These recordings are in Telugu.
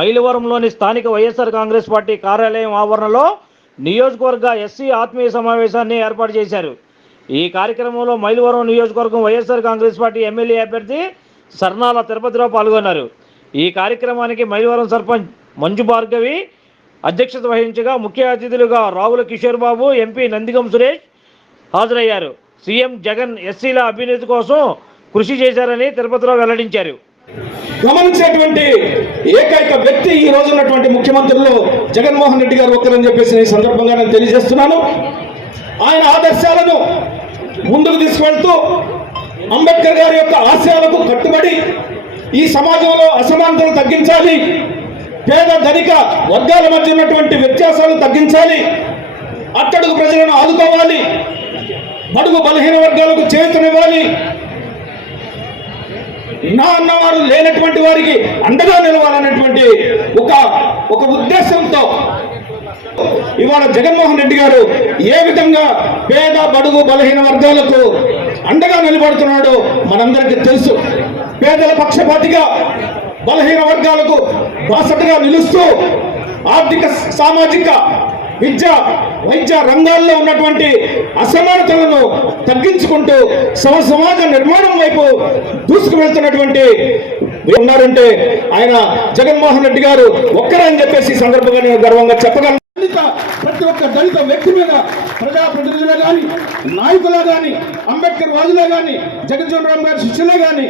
మైలవరంలోని స్థానిక వైఎస్ఆర్ కాంగ్రెస్ పార్టీ కార్యాలయం ఆవరణలో నియోజకవర్గ ఎస్సీ ఆత్మీయ సమావేశాన్ని ఏర్పాటు చేశారు. ఈ కార్యక్రమంలో మైలవరం నియోజకవర్గం వైఎస్ఆర్ కాంగ్రెస్ పార్టీ ఎమ్మెల్యే అభ్యర్థి సర్నాల తిరుపతిరావు పాల్గొన్నారు. ఈ కార్యక్రమానికి మైలవరం సర్పంచ్ మంజు భార్గవి అధ్యక్షత వహించగా ముఖ్య అతిథులుగా రావుల కిషోర్ బాబు ఎంపీ నందిగం సురేష్ హాజరయ్యారు. సీఎం జగన్ ఎస్సీల అభ్యున్నతి కోసం కృషి చేశారని తిరుపతిరావు వెల్లడించారు. గమనించినటువంటి ఏకైక వ్యక్తి ఈ రోజు ఉన్నటువంటి ముఖ్యమంత్రులు జగన్మోహన్ రెడ్డి గారు ఒక్కరని చెప్పేసి ఈ సందర్భంగా నేను తెలియజేస్తున్నాను. ఆయన ఆదర్శాలను ముందుకు తీసుకువెళ్తూ అంబేద్కర్ గారి యొక్క ఆశయాలకు కట్టుబడి ఈ సమాజంలో అసమానతలు తగ్గించాలి. పేద ధనిక వర్గాల మధ్య ఉన్నటువంటి వ్యత్యాసాలు తగ్గించాలి. అట్టడుగు ప్రజలను ఆదుకోవాలి. బడుగు బలహీన వర్గాలకు చేతనివ్వాలి. నా అన్నవారు లేనటువంటి వారికి అండగా నిలవాలనేటువంటి ఒక ఒక ఉద్దేశంతో ఇవాళ జగన్మోహన్ రెడ్డి గారు ఏ విధంగా పేద బడుగు బలహీన వర్గాలకు అండగా నిలబడుతున్నాడో మనందరికీ తెలుసు. పేదల పక్షపాతిగా బలహీన వర్గాలకు బాసటగా నిలుస్తూ ఆర్థిక సామాజిక విద్య వైద్య రంగాల్లో ఉన్నటువంటి అసమానతలను తగ్గించుకుంటూ సమ సమాజ నిర్మాణం వైపు దూసుకువెళ్తున్నటువంటి ఉన్నారంటే ఆయన జగన్మోహన్ రెడ్డి గారు ఒక్కరని చెప్పేసి సందర్భంగా నేను గర్వంగా చెప్పగలను. ప్రతి ఒక్క దళిత వ్యక్తి మీద ప్రజాప్రతినిధులే కానీ నాయకులే కానీ అంబేద్కర్ వాదులే కానీ జగజ్జీవన్ రామ్ గారి శిష్యులే కానీ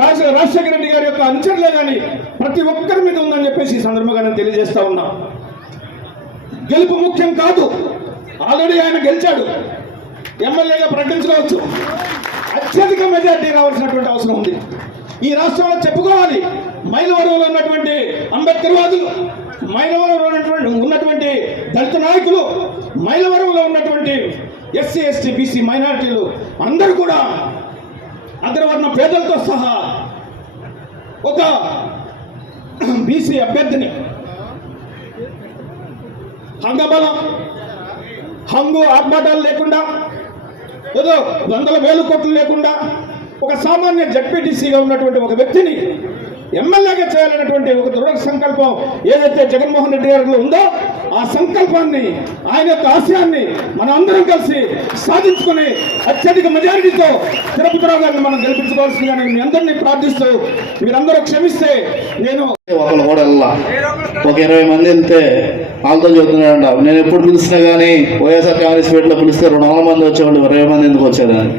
రాజ రాజశేఖర రెడ్డి గారి యొక్క అనుచరులే కానీ ప్రతి ఒక్కరి మీద ఉందని చెప్పేసి ఈ సందర్భంగా నేను తెలియజేస్తా ఉన్నా. గెలుపు ముఖ్యం కాదు. ఆల్రెడీ ఆయన గెలిచాడు. ఎమ్మెల్యేగా ప్రకటించుకోవచ్చు అత్యధిక మెజార్టీ రావాల్సినటువంటి అవసరం ఉంది. ఈ రాష్ట్రంలో చెప్పుకోవాలి. మైలవరంలో ఉన్నటువంటి అంబేద్కర్ వాదులు మైలవరంలో ఉన్నటువంటి ఉన్నటువంటి దళిత నాయకులు మైలవరంలో ఉన్నటువంటి ఎస్సీ ఎస్టీ బీసీ మైనారిటీలు అందరూ కూడా అగ్రవర్ణ పేదలతో సహా ఒక బీసీ అభ్యర్థిని హంగబలం హంగు ఆర్భాటాలు లేకుండా ఏదో వందల వేలు కోట్లు లేకుండా ఒక సామాన్య జడ్పీటీసీగా ఉన్నటువంటి ఒక వ్యక్తిని ఎమ్మెల్యేగా చేయాలనేటువంటి ఒక దృఢ సంకల్పం ఏదైతే జగన్మోహన్ రెడ్డి గారిలో ఉందో ఆ సంకల్పాన్ని ఆయన యొక్క ఆశయాన్ని మనం అందరం కలిసి సాధించుకుని అత్యధిక మెజారిటీతో తిరుపతిరావు గారిని మనం గెలిపించుకోవాల్సిందిగా నేను మీ అందరినీ ప్రార్థిస్తూ మీరందరూ క్షమిస్తే నేను ఒకళ్ళు కూడా ఒక ఇరవై మంది వెళ్తే వాళ్ళతో చెబుతున్నాడంట నేను ఎప్పుడు పిలిచినా కానీ వైఎస్ఆర్ కాంగ్రెస్ పేటలో పిలిస్తే రెండు వందల మంది వచ్చేవాళ్ళు ఇరవై మంది ఎందుకు వచ్చారని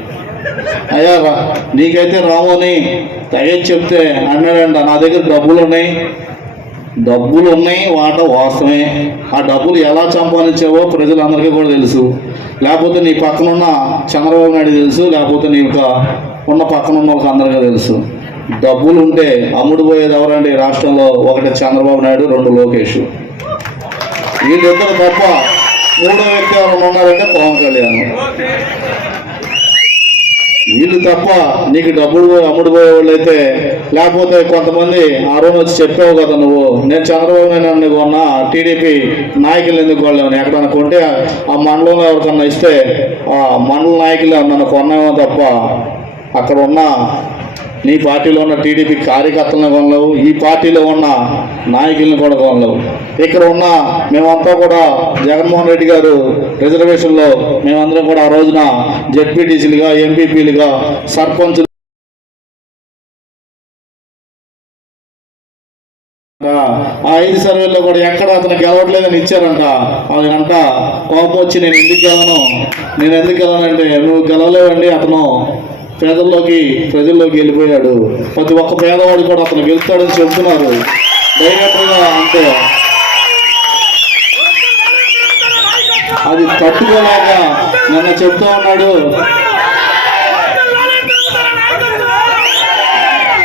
అయ్యా రా. నీకైతే రాము అని దయచేసి చెప్తే అన్నాడంట. నా దగ్గర డబ్బులు ఉన్నాయి. డబ్బులు ఉన్నాయి వాట వాస్తవమే. ఆ డబ్బులు ఎలా సంపాదించావో ప్రజలందరికీ కూడా తెలుసు. లేకపోతే నీ పక్కన ఉన్న చంద్రబాబు నాయుడు తెలుసు లేకపోతే నీ యొక్క ఉన్న పక్కన ఉన్న వాళ్ళకి అందరికీ తెలుసు. డబ్బులు ఉంటే అమ్ముడు పోయేది ఎవరంటే ఈ రాష్ట్రంలో? ఒకటి చంద్రబాబు నాయుడు రెండు లోకేష్. వీళ్ళిద్దరు తప్ప మూడో వ్యక్తి ఎవరైనా ఉన్నారంటే పవన్ కళ్యాణ్. వీళ్ళు తప్ప నీకు డబ్బులు అమ్ముడు పోయేవాళ్ళు అయితే లేకపోతే కొంతమంది ఆ రోజు వచ్చి చెప్పావు కదా నువ్వు. నేను చంద్రబాబు నాయుడు నీకు కొన్నా టీడీపీ నాయకులు ఎందుకు వాళ్ళని ఎక్కడన్నా కొంటే ఆ మండలంలో ఎవరికన్నా ఇస్తే ఆ మండల నాయకులు నన్ను కొన్నామో తప్ప అక్కడ ఉన్న నీ పార్టీలో ఉన్న టీడీపీ కార్యకర్తలను కొనలేవు. ఈ పార్టీలో ఉన్న నాయకులను కూడా కొనలేవు. ఇక్కడ ఉన్న మేమంతా కూడా జగన్మోహన్ రెడ్డి గారు రిజర్వేషన్లో మేమందరం కూడా ఆ రోజున జెడ్పీటీసీలుగా ఎంపీపీలుగా సర్పంచ్ ఆ ఐదు సర్వేల్లో కూడా ఎక్కడ అతను గెలవట్లేదని ఇచ్చారంట. అదంట కోపం వచ్చి నేను ఎందుకు గెలను నేను ఎందుకు గెలనంటే నువ్వు గెలవలేవండి అతను పేదల్లోకి ప్రజల్లోకి వెళ్ళిపోయాడు. ప్రతి ఒక్క పేదవాడు కూడా అతను గెలుస్తాడని చెప్తున్నారు డైరెక్ట్గా అంటే అది తట్టుకోలేక నిన్న చెప్తూ ఉన్నాడు.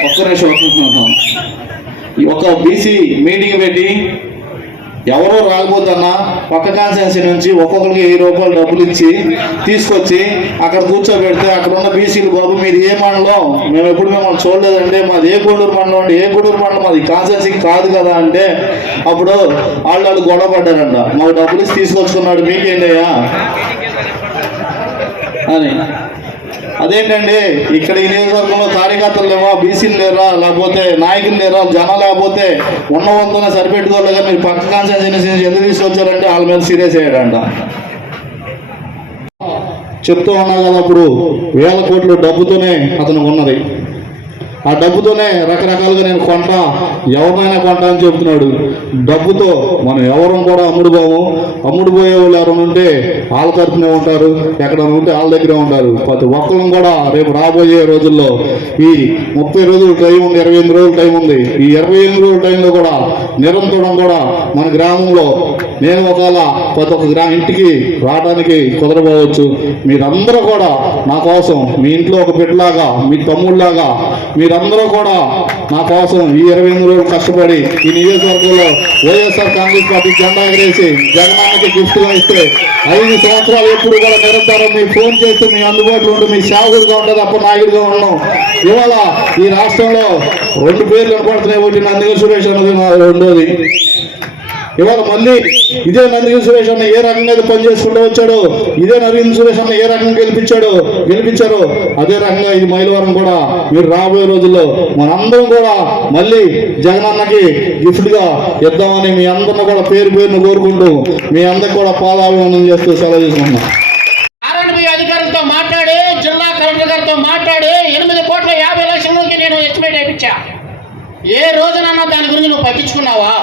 ఒక్క నిమిషం ఒక్క ఒక బీసీ మీటింగ్ పెట్టి ఎవరో రాకపోతున్నా పక్క కాన్స్టిట్యున్సీ నుంచి ఒక్కొక్కరికి వెయ్యి రూపాయలు డబ్బులు ఇచ్చి తీసుకొచ్చి అక్కడ కూర్చోబెడితే అక్కడ ఉన్న బీసీలు బాబు మీరు ఏ మండలం? మేము ఎప్పుడు మిమ్మల్ని చూడలేదంటే మాది ఏ గూడూరు మండలం అంటే ఏ గూడూరు మండలం? మాది కాన్స్టిట్యున్సీ కాదు కదా అంటే అప్పుడు వాళ్ళు వాళ్ళు గొడవ పడ్డారంట. మాకు డబ్బులు ఇచ్చి తీసుకొచ్చుకున్నాడు మీకేంటయ్యా అని. అదేంటండి? ఇక్కడ ఈ నియోజకవర్గంలో కార్యకర్తలు లేవా? బీసీలు లేరా? లేకపోతే నాయకులు లేరా? జనం లేకపోతే ఉన్న వంతున సరిపెట్టుకోలేక మీరు పక్క కాన్సెన్సీ ఎందుకు తీసుకొచ్చారంటే వాళ్ళ మీద సీరియస్ అయ్యాడంట. చెప్తూ ఉన్నా కదా అప్పుడు వేల కోట్లు డబ్బుతోనే అతను ఉన్నది. ఆ డబ్బుతోనే రకరకాలుగా నేను కొంటా ఎవరినైనా కొంటా అని చెబుతున్నాడు. డబ్బుతో మనం ఎవరం కూడా అమ్ముడుపోము. అమ్ముడుపోయే వాళ్ళు ఎవరైనా ఉంటే వాళ్ళ తరఫునే ఉంటారు. ఎక్కడ ఉంటే వాళ్ళ దగ్గరే ఉంటారు. ప్రతి ఒక్కరం కూడా రేపు రాబోయే రోజుల్లో ఈ ముప్పై రోజులు టైం ఉంది ఇరవై ఎనిమిది రోజులు టైం ఉంది. ఈ ఇరవై ఎనిమిది రోజుల టైంలో కూడా నిరంతరం కూడా మన గ్రామంలో నేను ఒకవేళ ప్రతి ఒక్క గ్రా ఇంటికి రావడానికి కుదరపోవచ్చు మీరందరూ కూడా నా కోసం మీ ఇంట్లో ఒక బిడ్డలాగా మీ తమ్ముళ్ళలాగా మీరందరూ కూడా నా కోసం ఈ ఇరవై ఎనిమిది రోజులు కష్టపడి ఈ నియోజకవర్గంలో వైఎస్ఆర్ కాంగ్రెస్ పార్టీ జెండా ఎగరేసి జగనానికి గిఫ్ట్గా ఇస్తే ఐదు సంవత్సరాలు ఎప్పుడు కూడా నిరంతరం మీ ఫోన్ చేస్తే మీ అందుబాటులో ఉండి మీ సేవకుడిగా ఉంటుంది అప్పుడు నాయకుడిగా ఉన్నాం ఇవాళ ఈ రాష్ట్రంలో రెండు పేర్లు కనపడుతున్నాయి. ఒకటి నందిగ సురేష్ అన్నది రెండోది ఇవాళ మళ్ళీ ఇదే నందిని సురేష్ అన్న ఏ రకంగా అయితే పనిచేసుకుంటూ వచ్చాడు ఇదే నవీన్ సురేష్ అన్న ఏ రకంగా గెలిపించాడు గెలిపించారు అదే రకంగా ఈ మైలవరం కూడా మీరు రాబోయే రోజుల్లో మనందరం కూడా మళ్ళీ జగనన్నకి గిఫ్ట్గా ఇద్దామని మీ అందరిని కూడా పేరు పేరును కోరుకుంటూ మీ అందరికి కూడా పాదాభివందనం చేస్తూ సెలవు అధికారులతో మాట్లాడి జిల్లా కలెక్టర్ గారితో మాట్లాడి ఎనిమిది కోట్ల యాభై లక్షలకి నేను ఎస్టిమేట్ ఏ రోజునన్నా దాని గురించి నువ్వు పట్టించుకున్నావా?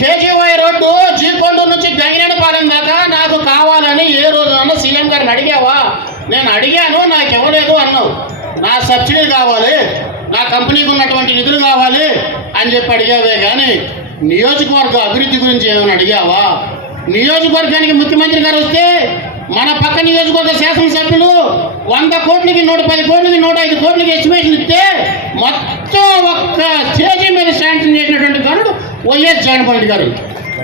కేజీవై రోడ్డు జీకొండ నుంచి గంగినేనిపాలెం దాకా నాకు కావాలని ఏ రోజున సీఎం గారిని అడిగావా? నేను అడిగాను నాకు ఇవ్వలేదు అన్నావు. నా సబ్సిడీ కావాలి నా కంపెనీకి ఉన్నటువంటి నిధులు కావాలి అని చెప్పి అడిగావే కానీ నియోజకవర్గ అభివృద్ధి గురించి ఏమైనా అడిగావా? నియోజకవర్గానికి ముఖ్యమంత్రి గారు వస్తే మన పక్క నియోజకవర్గ శాసనసభ్యులు వంద కోట్లకి నూట పది కోట్లకి నూట ఐదు కోట్లకి ఎస్టిమేషన్ ఇస్తే మొత్తం ఒక్క స్టేజీ మీద శాంక్షన్ చేసినటువంటి గనుడు వైఎస్ జగన్మోహన్ గారు.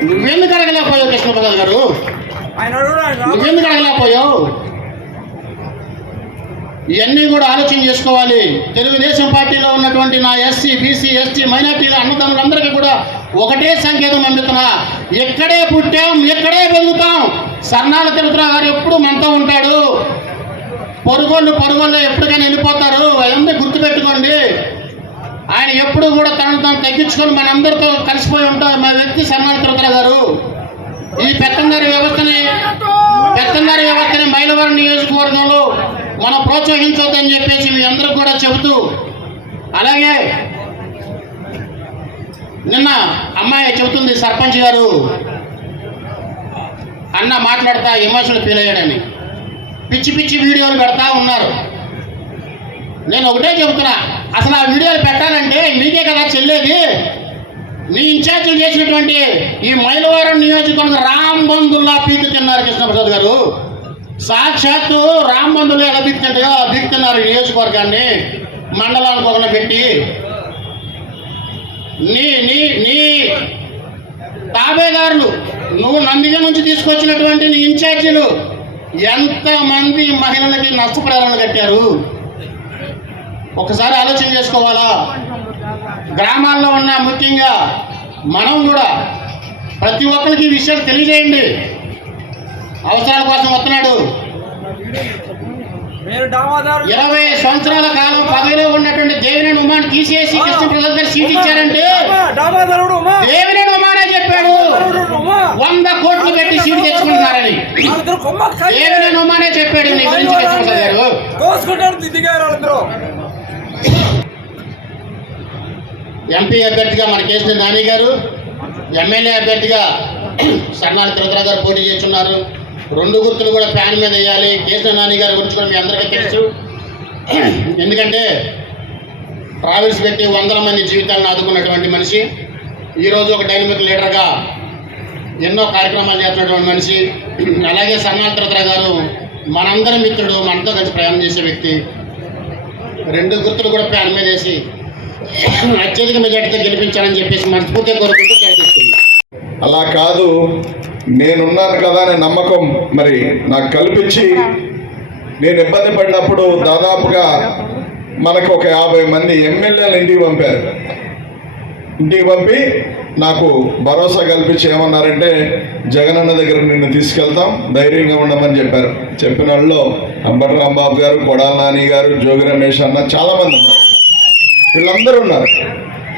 నువ్వెందుకు అడగలేకపోయావు కృష్ణప్రసాద్ గారు? నువ్వెందుకు అడగలేకపోయావు? ఇవన్నీ కూడా ఆలోచన చేసుకోవాలి. తెలుగుదేశం పార్టీలో ఉన్నటువంటి నా ఎస్సీ బీసీ ఎస్టీ మైనార్టీల అన్నదమ్ములందరికీ కూడా ఒకటే సంకేతం పంపుతున్నా ఎక్కడే పుట్టాం ఎక్కడే పెరుగుతాం సన్నాల తిరుపతిరావు గారు ఎప్పుడు మనతో ఉంటాడు? పొరుగోళ్ళు పరుగోళ్ళు ఎప్పటికైనా వెళ్ళిపోతారు. అవన్నీ గుర్తుపెట్టుకోండి. ఆయన ఎప్పుడు కూడా తనను తాను తగ్గించుకొని మనందరితో కలిసిపోయి ఉంటాం. మా వ్యక్తి సన్నాల గారు. ఈ పెత్తంగారి వ్యవస్థని పెత్తంగారి వ్యవస్థని మైలవరం నియోజకవర్గంలో మనం ప్రోత్సహించొద్దని చెప్పేసి మీ అందరూ కూడా చెబుతూ అలాగే నిన్న అమ్మాయి చెబుతుంది సర్పంచ్ గారు అన్న మాట్లాడతా ఎమోషనల్ ఫీల్ అయ్యాడని. పిచ్చి పిచ్చి వీడియోలు పెడతా ఉన్నారు. నేను ఒకటే చెబుతున్నా అసలు ఆ వీడియోలు పెట్టాలంటే మీకే కదా చెల్లేది. మీ ఇన్ఛార్జీలు చేసినటువంటి ఈ మైలవరం నియోజకవర్గం రామ్ బంధుల్లా పీకు తిన్నారు కృష్ణప్రసాద్ గారు. సాక్షాత్తు రామ్ బంధువులు ఎలా బీక్తుంటాయో అలా నియోజకవర్గాన్ని. మండలానికి ఒకరిని పెట్టి. నీ నీ నీ తాబేదారులు నువ్వు నంది నుంచి తీసుకొచ్చినటువంటి నీ ఇన్ఛార్జీలు ఎంతమంది మహిళలకి నష్టపడాలని కట్టారు? ఒకసారి ఆలోచన చేసుకోవాలా? గ్రామాల్లో ఉన్న ముఖ్యంగా మనం కూడా ప్రతి ఒక్కరికి ఈ విషయాలు తెలియజేయండి. అవసరాల కోసం వస్తున్నాడు. ఇరవై సంవత్సరాల కాలం పదవిలో ఉన్నటువంటి దేవినేని ఉమాన్ తీసేసి కృష్ణప్రసాద్ గారు సీట్ ఇచ్చారంటే దేవినేని ఉమానే చెప్పాడు. వంద కోట్లు పెట్టి సీట్ తెచ్చుకుంటున్నారని. దేవినేని ఉమానే చెప్పాడు నీ గురించి కృష్ణప్రసాద్ గారు. ఎంపీ అభ్యర్థిగా మన కేసీ నాని గారు ఎమ్మెల్యే అభ్యర్థిగా సన్నాల తిరుతరా గారు పోటీ చేస్తున్నారు. రెండు గుర్తులు కూడా ఫ్యాన్ మీద వేయాలి. కేసీ నాని గారి గురించి కూడా మీ అందరికీ తెలుసు. ఎందుకంటే ట్రావెల్స్ పెట్టి వందల మంది జీవితాలను ఆదుకున్నటువంటి మనిషి. ఈరోజు ఒక డైనమిక్ లీడర్గా ఎన్నో కార్యక్రమాలు చేస్తున్నటువంటి మనిషి. అలాగే సన్నాల తిరుతరా గారు మనందరి మిత్రుడు మనతో కలిసి ప్రయాణం చేసే వ్యక్తి. రెండు గుర్తులు కూడా ప్లాన్ మీద వేసి అత్యధిక మెజార్టీతో గెలిపించాలని చెప్పేసి మనస్ఫూర్తిగా కోరుకుంటూ తెలియజేస్తుంది అలా కాదు నేనున్నాను కదా అనే నమ్మకం మరి నాకు కల్పించి నేను ఇబ్బంది పడినప్పుడు దాదాపుగా మనకు ఒక యాభై మంది ఎమ్మెల్యేలు ఇంటికి పంపారు. ఇంటికి పంపి నాకు భరోసా కల్పించి ఏమన్నారంటే జగనన్న దగ్గర నిన్ను తీసుకెళ్తాం ధైర్యంగా ఉండమని చెప్పారు. చెప్పిన వాళ్ళు అంబటరాంబాబు గారు కొడాల నాని గారు జోగి రమేష్ అన్న చాలామంది ఉన్నారు. వీళ్ళందరూ ఉన్నారు.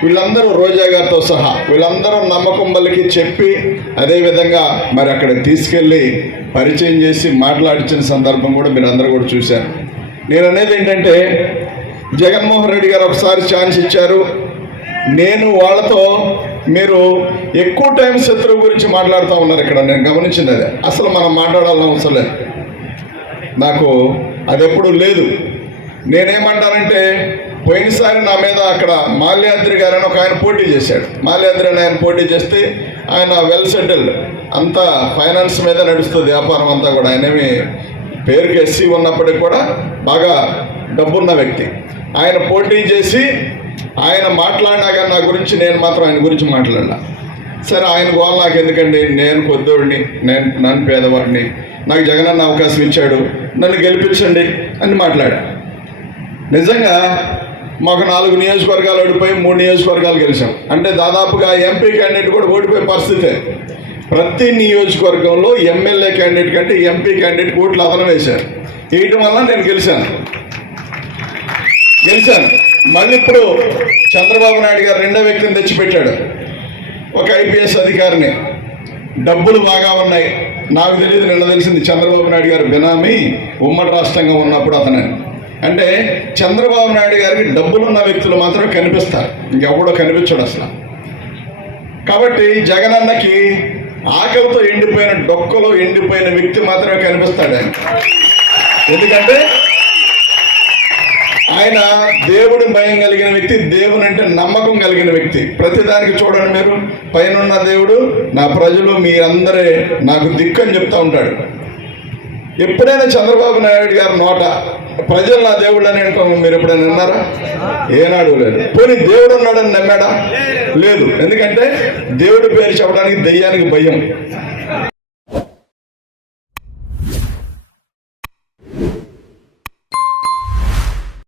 వీళ్ళందరూ రోజా గారితో సహా. వీళ్ళందరూ నమ్మకం బలికి చెప్పి అదేవిధంగా మరి అక్కడ తీసుకెళ్ళి పరిచయం చేసి మాట్లాడించిన సందర్భం కూడా మీరు అందరూ కూడా చూశారు. నేను అనేది ఏంటంటే జగన్మోహన్ రెడ్డి గారు ఒకసారి ఛాన్స్ ఇచ్చారు. నేను వాళ్ళతో మీరు ఎక్కువ టైం శత్రువు గురించి మాట్లాడుతూ ఉన్నారు ఇక్కడ. నేను గమనించింది అదే. అసలు మనం మాట్లాడాలని అవసరం లేదు. నాకు అది ఎప్పుడు లేదు. నేనేమంటానంటే పోయినసారి నా మీద అక్కడ మాల్యాద్రి గారు అని ఒక ఆయన పోటీ చేశాడు. మాల్యాద్రి అని ఆయన పోటీ చేస్తే ఆయన వెల్ సెటిల్డ్ అంతా ఫైనాన్స్ మీద నడుస్తుంది వ్యాపారం అంతా కూడా. ఆయనేమి పేరుకి ఎస్సీ ఉన్నప్పటికి కూడా బాగా డబ్బున్న వ్యక్తి. ఆయన పోటీ చేసి ఆయన మాట్లాడినా కానీ నా గురించి నేను మాత్రం ఆయన గురించి మాట్లాడినా సరే ఆయన గోల నాకు ఎందుకండి నేను కొద్దోడిని నేను నన్ను పేదవాడిని. నాకు జగనన్న అవకాశం ఇచ్చాడు. నన్ను గెలిపించండి అని మాట్లాడా. నిజంగా మాకు నాలుగు నియోజకవర్గాలు ఓడిపోయి మూడు నియోజకవర్గాలు గెలిచాం. అంటే దాదాపుగా ఎంపీ క్యాండిడేట్ కూడా ఓడిపోయే పరిస్థితే ప్రతి నియోజకవర్గంలో ఎమ్మెల్యే క్యాండిడేట్ కంటే ఎంపీ క్యాండిడేట్ ఓట్లు అదనం వేశారు. వేయటం వల్ల నేను గెలిచాను. గెలిచాను. మళ్ళీ ఇప్పుడు చంద్రబాబు నాయుడు గారు రెండో వ్యక్తిని తెచ్చిపెట్టాడు. ఒక ఐపీఎస్ అధికారిని. డబ్బులు బాగా ఉన్నాయి. నాకు తెలియదు నిన్న తెలిసింది చంద్రబాబు నాయుడు గారు బినామీ ఉమ్మడి రాష్ట్రంగా ఉన్నప్పుడు అతనని అంటే చంద్రబాబు నాయుడు గారికి డబ్బులున్న వ్యక్తులు మాత్రమే కనిపిస్తారు. ఇంకెవడో కనిపించడు అసలు. కాబట్టి జగనన్నకి ఆకలితో ఎండిపోయిన డొక్కలో ఎండిపోయిన వ్యక్తి మాత్రమే కనిపిస్తాడు ఎందుకంటే ఆయన దేవుడి భయం కలిగిన వ్యక్తి దేవుని అంటే నమ్మకం కలిగిన వ్యక్తి. ప్రతిదానికి చూడండి మీరు పైన దేవుడు నా ప్రజలు మీరందరే నాకు దిక్కు అని చెప్తా ఉంటాడు. ఎప్పుడైనా చంద్రబాబు నాయుడు గారి నోట ప్రజలు నా దేవుడు అని అనుకో మీరు ఎప్పుడైనా విన్నారా? ఏనాడు లేదు. పోనీ దేవుడు ఉన్నాడని నమ్మాడా? లేదు. ఎందుకంటే దేవుడి పేరు చెప్పడానికి దెయ్యానికి భయం.